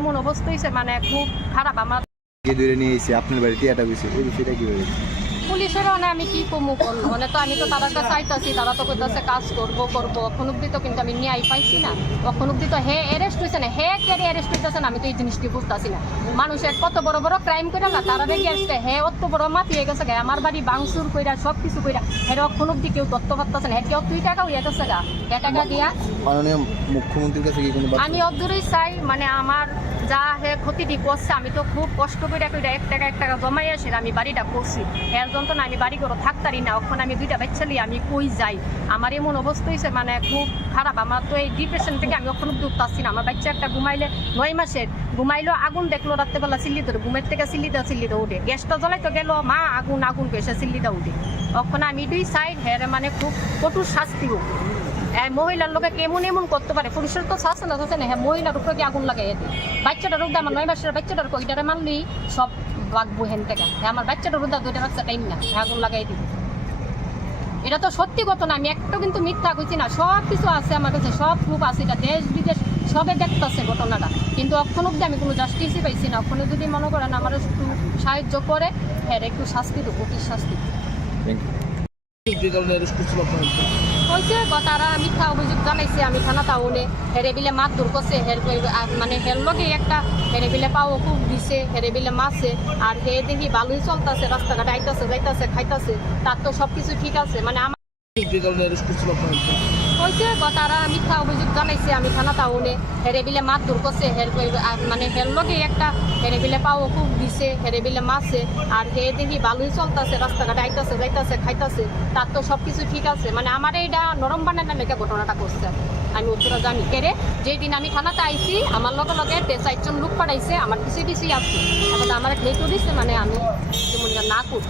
এমন অবস্থা হয়েছে মানে খুব খারাপ। আমার দূরে নিয়ে এসে আপনার বাড়িতে এটা বিষয় এই বিষয়টা কি হয়েছে পুলিশের মানে আমি কি কমু করব? মানে তো আমি তো তাদের কাছে চাইতেছি তারা তো কইতাছে কাজ করব করব। এখন অব্দি তো কিন্তু আমি ন্যায় পাইছি না। এখন অব্দি তো হে অ্যারেস্ট হয়েছে না হে কে অ্যারেস্ট হইতেছে না আমি তো এই জিনিসটি বুঝতেছি না। মানুষের কত বড় বড় ক্রাইম করে না তারা রেগে আসছে হে অত বড় মাতিয়ে গেছে গে আমার বাড়ি বাংসুর কইরা সব কিছু কইরা। হে এখন অব্দি কেউ তত্ত্ব পারতেছে না হে কেউ তুই টাকা হইয়া গেছে গা টাকা দিয়া? মাননীয় মুখ্যমন্ত্রীর কাছে আমি অদূরই চাই মানে আমার যা হে ক্ষতিটি করছে, আমি তো খুব কষ্ট করে এক টাকা এক টাকা জমাই আসে আমি বাড়িটা করছি। এর যন্ত্রণা আমি বাড়ি করে থাকতারি না ওখানে আমি দুইটা বাচ্চা নিয়ে আমি কই যাই? আমার এমন অবস্থা হয়েছে মানে খুব খারাপ। আমার তো এই ডিপ্রেশন থেকে আমি ওখানে অব্দি উঠতেছি না। আমার বাচ্চা একটা ঘুমাইলে নয় মাসের ঘুমাইলো আগুন দেখল রাত্রেবেলা চিল্লি ধরে। ঘুমের থেকে চিল্লিটা চিল্লিটা উঠে। গ্যাসটা জ্বলাই তো গেল, মা, আগুন আগুন পেশে চিল্লিটা উঠে। ওখানে আমি দুই সাইড হেরে মানে খুব কঠোর শাস্তি মহিলার লোকে কেমন এমন করতে পারে? পুরুষের তো শাসন না? শাসন হ্যাঁ মহিলার উপরে কি আগুন লাগাই দিই বাচ্চাটার উদ্দা আমার নয় মাসের বাচ্চাটার কইটারে মানলি সব বাগবো হেন থেকে। হ্যাঁ আমার বাচ্চাটার উদ্দা দুইটা বাচ্চা টাইম না। হ্যাঁ আগুন লাগাই দিই এটা তো সত্যি কথা না আমি একটা কিন্তু মিথ্যা কইছি না। সব কিছু আছে আমার কাছে সব প্রুফ আছে। এটা দেশ বিদেশ সবে দেখতেছে ঘটনাটা। কিন্তু এখন অব্দি আমি কোনো জাস্টিসই পাইছি না। ওখানে যদি মনে করেন আমার একটু সাহায্য করে হ্যাঁ একটু শাস্তি তো কঠিন শাস্তি. আপনার তারা মিথ্যা অভিযোগ জানাইছে আমি থানা টাউনে হেরে বিলে মাছ দূর করছে হের মানে হের লগে একটা হেরে বিলে পাও খুব দিছে হেরে বিলে মাছে আর হে দেখি ভালোই চলতেছে রাস্তাঘাট আইতাছে যাইতাছে খাইতাছে তার তো সব কিছু ঠিক আছে। মানে আমার কইছে তারা মিথ্যা অভিযোগ জানাইছে আমি থানা টাউনে হেরে বিলে মাছ দূর করছে হের মানে হের লগে একটা হেরে বিলে পাও খুব দিছে হেরে বিলে মাছে, আর হে দেখি ভালোই চলতেছে, রাস্তাঘাটে আইতাছে, যাইতাছে, খাইতাছে, তার তো সব কিছু ঠিক আছে। মানে আমার এইটা নরম বানের নামে ঘটনাটা করছে। আমি উত্তরা জানি। কেরে যেই দিন আমি থানাতে আইছি, আমার লগে লগে তে চারজন লোক পাঠাইছে, আমার পিছিয়ে পিছিয়ে আসছে এখন আমার ঠেকু দিচ্ছে মানে আমি না করি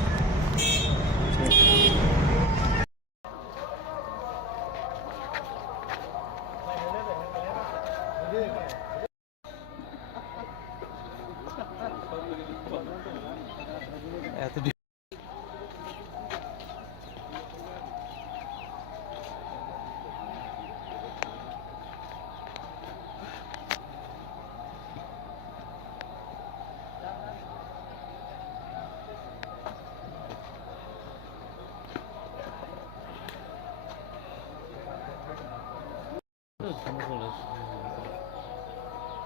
这全部都能过来，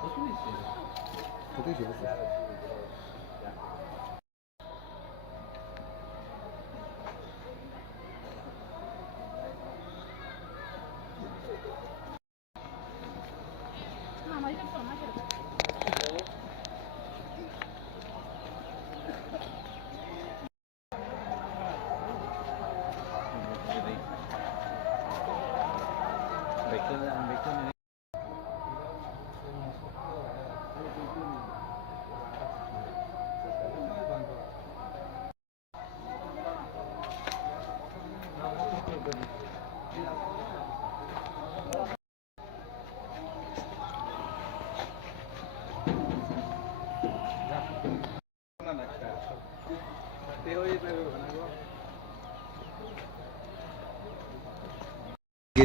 不对劲，不对劲，不对劲。কে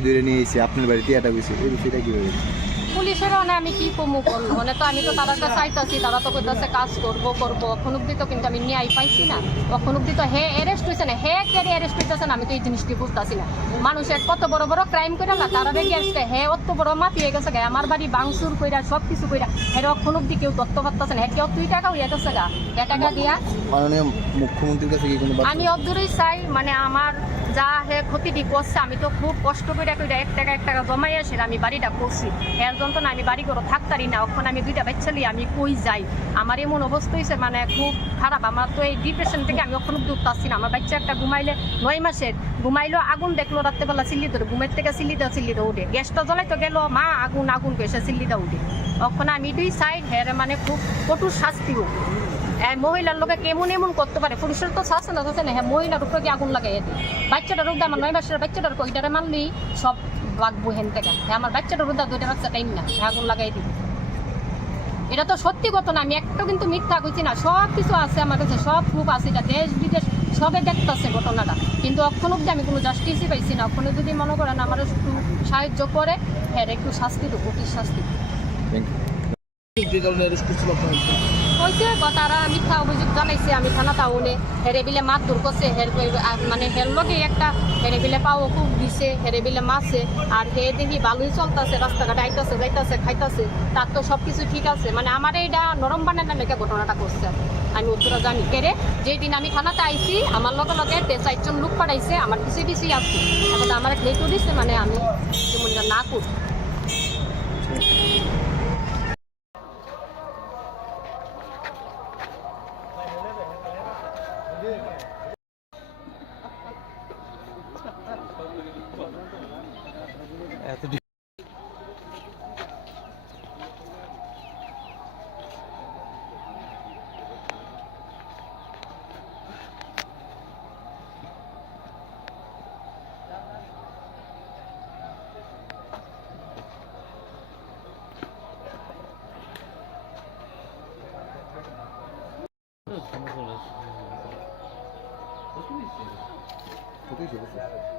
ধরে নিয়ে এসে আপনার বাড়িতে এটা গেছে এই বিষয়টা কি মানে আমি কি কমু করব মানে তো আমি তো চাইতেছি তারা তো কইতাছে কাজ করব করব। এখন অব্দি তো কিন্তু আমি ন্যায় পাইছি না। এখন অব্দি তো হে অ্যারেস্ট হয়েছে না হে কে অ্যারেস্ট হইতেছে না আমি তো এই জিনিসটি বুঝতেছি না। মানুষের কত বড় বড় ক্রাইম করে না তারা রেগে আসছে হে অত বড় মাতিয়ে গেছে গে আমার বাড়ি বাংসুর কইরা সব কিছু কইরা হে এখন অব্দি কেউ তত্ত্ব পারতেছে না হে কেউ তুই টাকা হইয়া গেছে গা টাকা দিয়া। মাননীয় মুখ্যমন্ত্রীর কাছে কি কোনো আমি অদূরই চাই মানে আমার যা হে ক্ষতিটি করছে আমি তো খুব কষ্ট করে এক টাকা এক টাকা জমাই আসে আমি বাড়িটা করছি। এর যন্ত্রণা আমি বাড়ি করে থাকতারি না, ওখানে আমি দুইটা বাচ্চা নিয়ে আমি কই যাই? আমার এমন অবস্থা হয়েছে মানে খুব খারাপ। আমার তো এই ডিপ্রেশন থেকে আমি ওখানে দূর পাচ্ছি না। আমার বাচ্চা একটা ঘুমাইলে নয় মাসের, ঘুমাইলো আগুন দেখল রাত্রেবেলা চিল্লি ধরে ঘুমের থেকে চিল্লিটা দেওয়া উঠে। গ্যাসটা জ্বলাই তো গেলো, মা আগুন আগুন গেছে চিল্লি দেওয়া উঠে। ওখানে আমি দুই সাইড হেরে মানে খুব কটু শাস্তি মহিলার লোকে কেমন এমন করতে পারে? পুরুষের তো শাসন না হ্যাঁ মহিলার উপরে কি আগুন লাগাই দিই বাচ্চাটার উদ্দা আমার নয় মাসের বাচ্চাটার কইটারে মানলি সব বাগবো হেন থেকে। হ্যাঁ আমার বাচ্চাটার উদ্দা দুইটা বাচ্চা টাইম না হ্যাঁ আগুন লাগাই দিই। এটা তো সত্যি কথা না আমি একটা কিন্তু মিথ্যা কইছি না। সব কিছু আছে আমার কাছে সব প্রুফ আছে। এটা দেশ বিদেশ সবে দেখতেছে ঘটনাটা। কিন্তু অক্ষণ অব্দি আমি কোনো জাস্টিসই পাইছি না। ওখানে যদি মনে করেন আমার একটু সাহায্য করে হ্যাঁ একটু শাস্তি তো কঠিন শাস্তি? হয়েছে তারা মিথ্যা অভিযোগ জানাইছে, আমি থানা টাউনে হেরে বিলে মাছ দূর করছে হের মানে হের লগে একটা হেরে বিলে পাও খুব দিছে হেরে বিলে মাছে আর হে দেখি ভালোই চলতেছে রাস্তাঘাটে আইতাছে, যাইতাছে, খাইতাছে তার তো সব কিছু ঠিক আছে। মানে আমার এইটা নরম বানের নামে ঘটনাটা করছে আমি উত্তরা জানি কেরে যেই দিন আমি থানাতে আইছি আমার লগে লগে তে চারজন লোক পাঠাইছে আমার পিছিয়ে পিছিয়ে আসছে আমার লেটু দিছে মানে আমি না করি 这听不出来是哪个？不对劲，不对劲的是。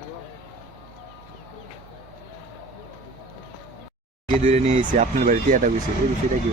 ধরে নিয়ে এসে আপনার বাড়িতে এটা গেছে। এই বিষয়টা কি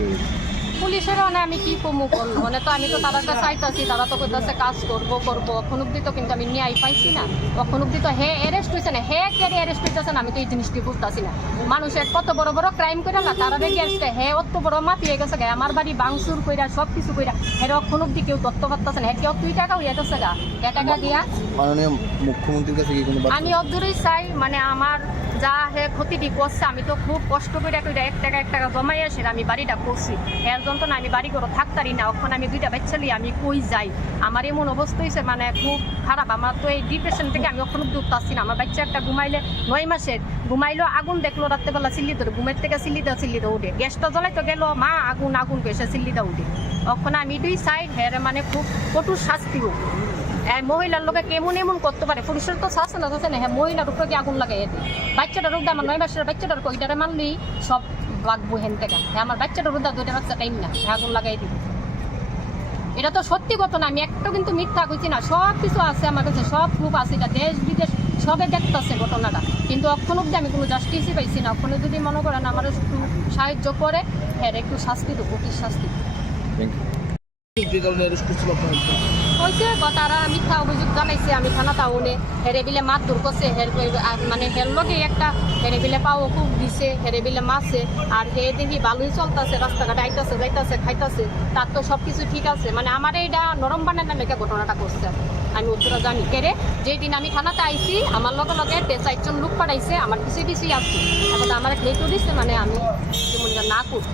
পুলিশের মানে আমি কি কমু করল মানে তো আমি তো তাদের কাছে চাইতাছি তারা তো কইতাছে কাজ করব করব। এখন অব্দি তো কিন্তু আমি ন্যায় পাইছি না। এখন অব্দি তো হে অ্যারেস্ট হয়েছে না হে কে অ্যারেস্ট হইতেছে না আমি তো এই জিনিসটি বুঝতেছি না। মানুষের কত বড় বড় ক্রাইম করে না তারা দেখে আসছে। হে অত বড় মাতিয়ে গেছে গে আমার বাড়ি বাংসুর কইরা সব কিছু কইরা। হের এখন অব্দি কেউ তত্ত্ব পারতেছে না হে কেউ তুই টাকা হইয়া গেছে গা এ টাকা দিয়া? মাননীয় মুখ্যমন্ত্রীর কাছে কি কোনো আমি অদূরই চাই মানে আমার যা হে ক্ষতিটি করছে আমি তো খুব কষ্ট করে এক টাকা এক টাকা জমাই আসে আমি বাড়িটা করছি। এর জন্য না আমি বাড়ি করে থাকতারি না ওখানে আমি দুইটা বাচ্চা নিয়ে আমি কই যাই? আমার এমন অবস্থা হয়েছে মানে খুব খারাপ। আমার তো এই ডিপ্রেশন থেকে আমি ওখানে উঠতে আসছি না। আমার বাচ্চা একটা ঘুমাইলে নয় মাসের, ঘুমাইলো আগুন দেখল রাত্রেবেলা চিল্লি ধরে ঘুমের থেকে চিল্লিতে চিল্লিতে উঠে। গ্যাসটা জ্বলাই তো গেলো, মা, আগুন আগুন পেশে চিল্লিতে উঠে। ওখানে আমি দুই চাই হের মানে খুব কটু শাস্তি হোক। এই মহিলার লোকে কেমন এমন করতে পারে? পুরুষের তো শাসন না হ্যাঁ মহিলার উপরে কি আগুন লাগে বাচ্চাটার রোদা আমার নয় মাসের বাচ্চাটার কইটারে মানলি সব লাগবো হেন থেকে। হ্যাঁ আমার বাচ্চাটা রোদা দুইটা বাচ্চা টাইম না হ্যাঁ আগুন লাগাই দিব। এটা তো সত্যি কথা না আমি একটা কিন্তু মিথ্যা কইছি না। সব কিছু আছে আমার কাছে সব প্রুফ আছে এটা দেশ বিদেশ সবে দেখতেছে ঘটনাটা। কিন্তু এখন অব্দি আমি কোনো জাস্টিসই পাইছি না। ওখানে যদি মনে করেন আমার একটু সাহায্য করে হ্যাঁ একটু শাস্তি দেবো কি শাস্তি হয়েছে তারা মিথ্যা অভিযোগ জানাইছে, আমি থানা টাউনে হেরে বিলে মাছ দূর করছে হের মানে হের লগে একটা হেরে বিলে পাও খুব দিছে হেরে বিলে মাছে আর হে দেখি ভালোই চলতেছে রাস্তাঘাটে আইতাছে, যাইতাছে, খাইতাছে তার তো সব কিছু ঠিক আছে। মানে আমার এইটা নরম বানের নামে ঘটনাটা করছে আমি উত্তরা জানি কেরে যেই দিন আমি থানাতে আইছি আমার লগে লগে চারজন লোক পাঠাইছে আমার পিছিয়ে পিছিয়ে আসছে এখন আমার লেটু দিছে মানে আমি না করি